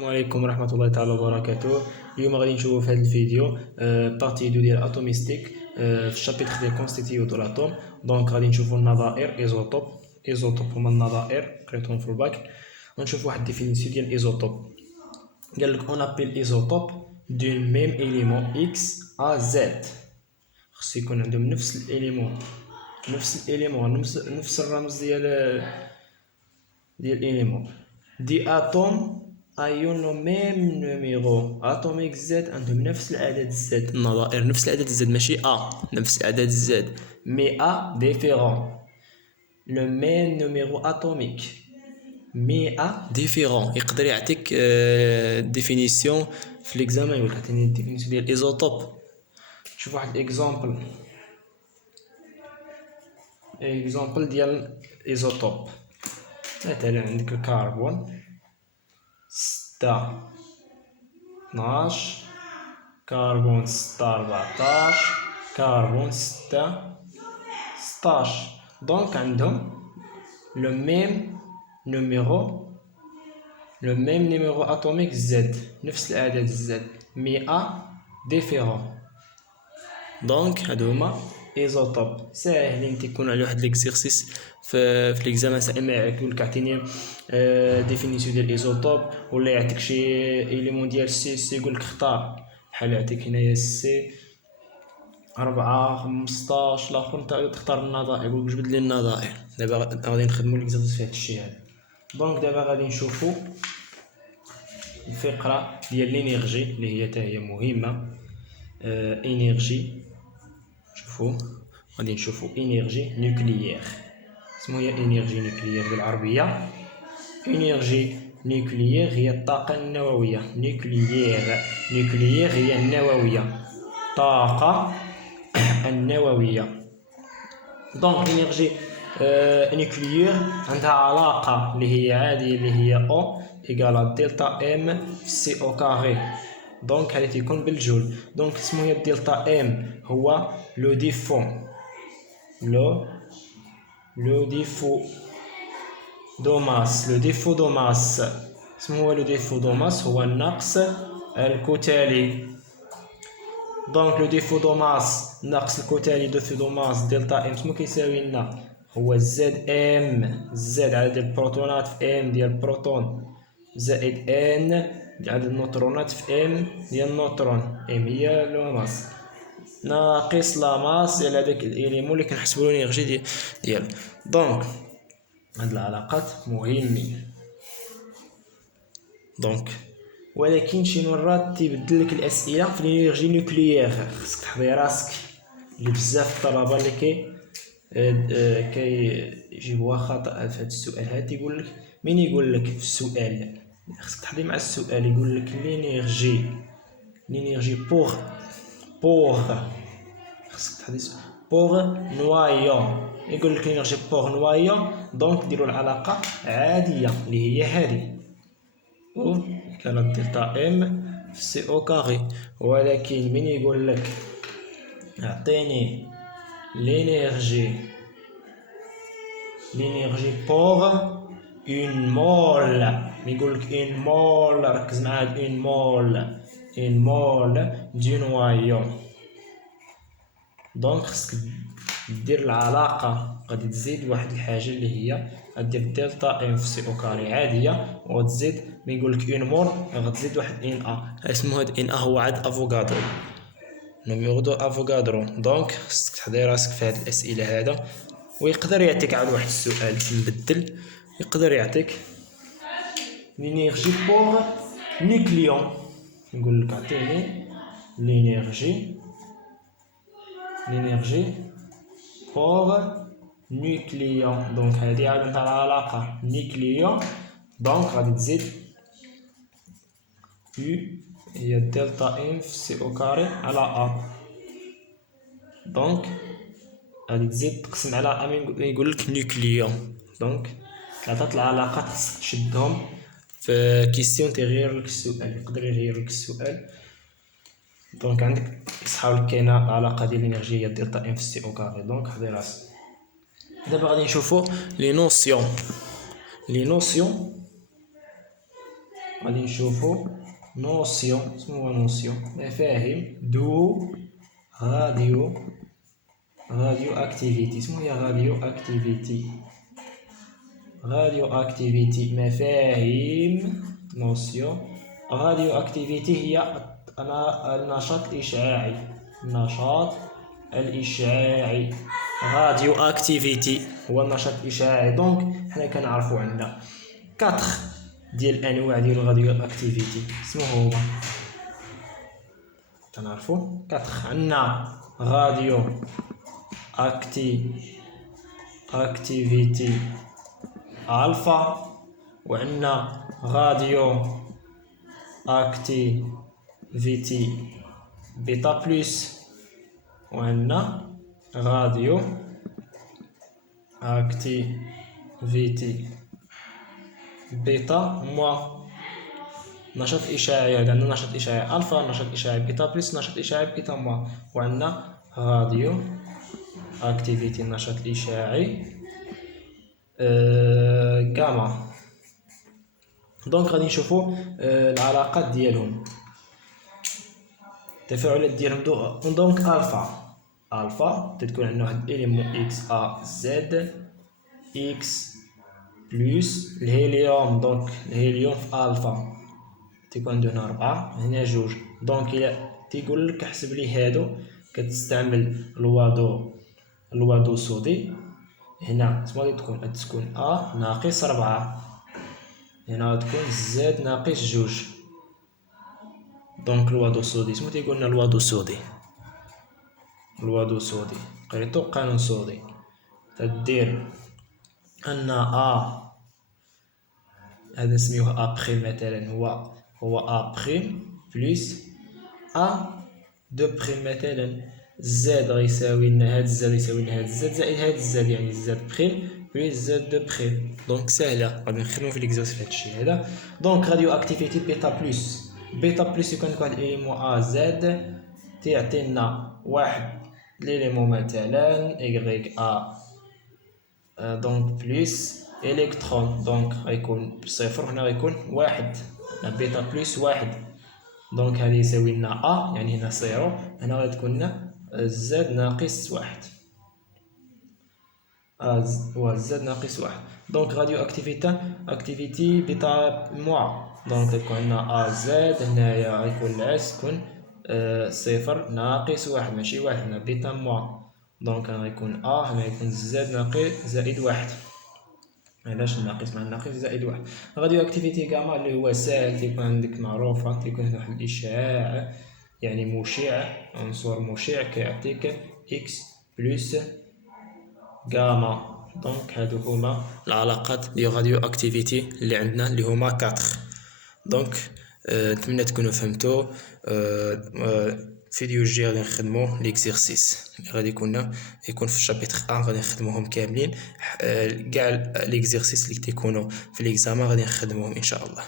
السلام عليكم ورحمة الله تعالى وبركاته. اليوم غادي نشوفو في هذا الفيديو بارتي دو ديال اتوميستيك في الشابيتر ديال كونستيتيو دو لاتوم. دونك غادي نشوفو النظائر ايزوتوب هما النظائر قريتهم في الباك. غنشوفو واحد ديفينيسيون ديال ايزوتوب. قالك اون ابيل ايزوتوب دون ميم اليمون اكس ا زد، خصو يكون عندهم نفس الاليمون نفس الرمز ديال الاليمون. دي اتوم ايون لو ميم نيميرو اتوميك زد عندهم نفس العدد زد. النظائر نفس العدد زد، ماشي نفس العدد زد، مي ديفيرون. لو ميم نيميرو اتوميك مي ديفيرون. يقدر يعطيك ديفينيسيون في ليكزامان، يقولك عطيني ديفينيسيون ديال ايزوتوب. شوف واحد اكزامبل ديال ايزوتوب. مثلا عندك الكربون 6 12، كربون 6 14، كربون 6 16. دونك عندهم لو ميم نيميرو اتوميك زد، نفس العدد زد، مي ديفيرون. دونك هادو هما ايزوتوب ساهلين. تيكون على واحد ليكزيرسيس في ليكزامان سائل يقولك عطيني ديفينيسيون ديال ايزوتوب، ولا يعطيك شي اليمون ديال سي يقولك اختار. بحال يعطيك هنايا سي 4 15، الاخر نتا تختار النظائر، يقولك جبد لي النظائر. دابا غادي نخدمو ليكزيرسيس في هادشي هذا. دونك دابا غادي نشوفو الفقره ديال لينيرجي اللي هي حتى هي مهمه. انرجي، شوفوا غادي نشوفوا انرجي نوكليير. اسمو هي انرجي نوكليير بالعربيه. انرجي نوكليير هي الطاقه النوويه. نوكليير هي النوويه، طاقه النوويه. دونك انرجي نوكليير عندها علاقه اللي هي عاديه، اللي هي او ايكال دلتا ام في سي او كاري. دونك هذا تيكون بالجول. دونك اسمو هي دلتا ام هو لو ديفو دو ماس. اسمو هو لو ديفو دو ماس، هو النقص الكتلي. دونك لو ديفو دو ماس، النقص الكتلي دو ماس دلتا ام شنو كيساوي لنا؟ هو زد ام، زد عدد البروتونات في ام ديال البروتون، زائد ان عدد النيوترونات في ام ديال النيوترون. ام هي لو ماس ناقص لا ماس ديال هذاك الاليمون اللي كنحسبو الانرجي ديالو. دونك هاد العلاقات مهمين. دونك ولكن شي مرات تيبدل لك الاسئله في الانرجي نوكليير، خصك تحضي راسك. اللي بزاف الطلبه اللي كيجيبوها خطا في هذا السؤال هذا، تيقول لك مين يقول لك في السؤال، خصك تحضي مع السؤال. يقول لك لينيرجي بوغ خصك تحضي بوغ نوايون. يقول لك لينيرجي بوغ نوايون، دونك ديروا العلاقه عاديه اللي هي هذه، او كانت دلتا ام في سي او كاري. ولكن من يقول لك اعطيني لينيرجي بوغ اون مول، يقول لك اون مول، ركز معايا، اون مول دو نوايون. دونك خصك دير العلاقه، غادي تزيد واحد الحاجه اللي هي غدير دلتا ام في سي او كاري عاديه، وغتزيد ملي يقول لك اون مول غتزيد واحد ان اسمو هاد ان هو عدد افوكادرو، نيميرو دو افوكادرو. دونك خصك تحضي راسك في هاد الاسئله هذا. ويقدر يعطيك عاد واحد السؤال تنبدل، يقدر يعطيك لينيرجي بوغ نيكليون. يقول لك عطيني لينيرجي بوغ نيكليون. دونك هادي عاد عندها العلاقه نيكليون. دونك غادي تزيد يو هي دلتا ام في سي او كاري على ا. دونك غادي تزيد تقسم على ا، يقول لك نيكليون. دونك ثلاثه العلاقات خصك تشدهم في كيسيون تيغير لك السؤال، يقدر يغير لك السؤال. دونك عندك يصحاو لك كاينه علاقه ديال الانرجيه دلتا ام في سي او كاري. دونك حضي راسك. دابا غادي نشوفو لي نوسيون غادي نشوفو نوسيون. شنو هو نوسيون؟ مفاهيم دو راديو اكتيفيتي. شنو هي راديو اكتيفيتي؟ راديو اكتيفيتي مفاهيم نوسيون. راديو اكتيفيتي هي النشاط الإشعاعي. النشاط الإشعاعي راديو اكتيفيتي هو النشاط الإشعاعي. دونك حنا كنعرفو عندنا 4 ديال الانواع ديال الراديو اكتيفيتي. شنو هما؟ كنعرفو 4. عندنا راديو اكتيفيتي الفا، وعندنا راديو اكتيفيتي بيتا بلس، وعندنا راديو اكتيفيتي بيتا موا. نشاط إشعاعي عندنا نشاط إشعاعي الفا، نشاط إشعاعي بيتا بلس، نشاط إشعاعي بيتا موا، وعندنا راديو اكتيفيتي النشاط الإشعاعي غاما. دونك غادي نشوفو العلاقات ديالهم، التفاعلات ديالهم. دونك الفا تتكون عندنا واحد اليمون اكس ا زد اكس بلس الهيليوم. دونك الهيليوم في الفا تيكون عندنا 4 هنا 2. دونك الا تيقول لك احسب لي هادو كتستعمل الوادو صودي. هنا شنو غادي تكون ا ناقص 4، هنا غتكون زد ناقص 2. دونك الوادو صودي شنو تيقول لنا؟ الوادو صودي قريتو قانون صودي تدير ان هذا نسميوه ا بريم مثلا هو ا بريم بلس ا دو بريم. مثلا زد غيساوي لنا هاد الزد يساوي لنا هاد الزد زائد هاد الزد، يعني زد بريم بلس زد دو بريم. دونك ساهله، غادي نخدمو في ليكزرسيس في هادشي هذا. دونك راديو اكتيفيتي بيتا بلس يكون واحد الاليمون ا زد تيعطينا واحد ليليمون مثلا y ا دونك بلس الكترون. دونك غيكون بصفر، هنا غيكون 1 بيتا بلس 1. دونك هذا يساوي لنا ا، يعني هنا 0، هنا غتكون لنا زد ناقص 1 زد ناقص 1. دونك راديو اكتيفيتي بيتا موا. دونك غيكون عندنا ا زد، هنايا غيكون العكس، تكون 0 ناقص 1 ماشي 1، هنا بيتا موا. دونك هنا غيكون ا، هنا غيكون زد ناقص زائد 1. علاش الناقص مع الناقص زائد 1؟ راديو اكتيفيتي غاما اللي هو ساهل، تيكون عندك معروفة، تيكون واحد الإشعاع يعني مشع، عنصر مشع كيعطيك إكس بلس غاما. دونك هادو هما العلاقات ديال راديو اكتيفيتي اللي عندنا اللي هما 4. دونك نتمنى تكونوا فهمتوا. فيديو الجاي غادي نخدمو ليكزيرسيس اللي غادي يكون في الشابيتر 1، غادي نخدموهم كاملين كاع ليكزيرسيس اللي تيكونوا في ليكزامان غادي نخدموهم ان شاء الله.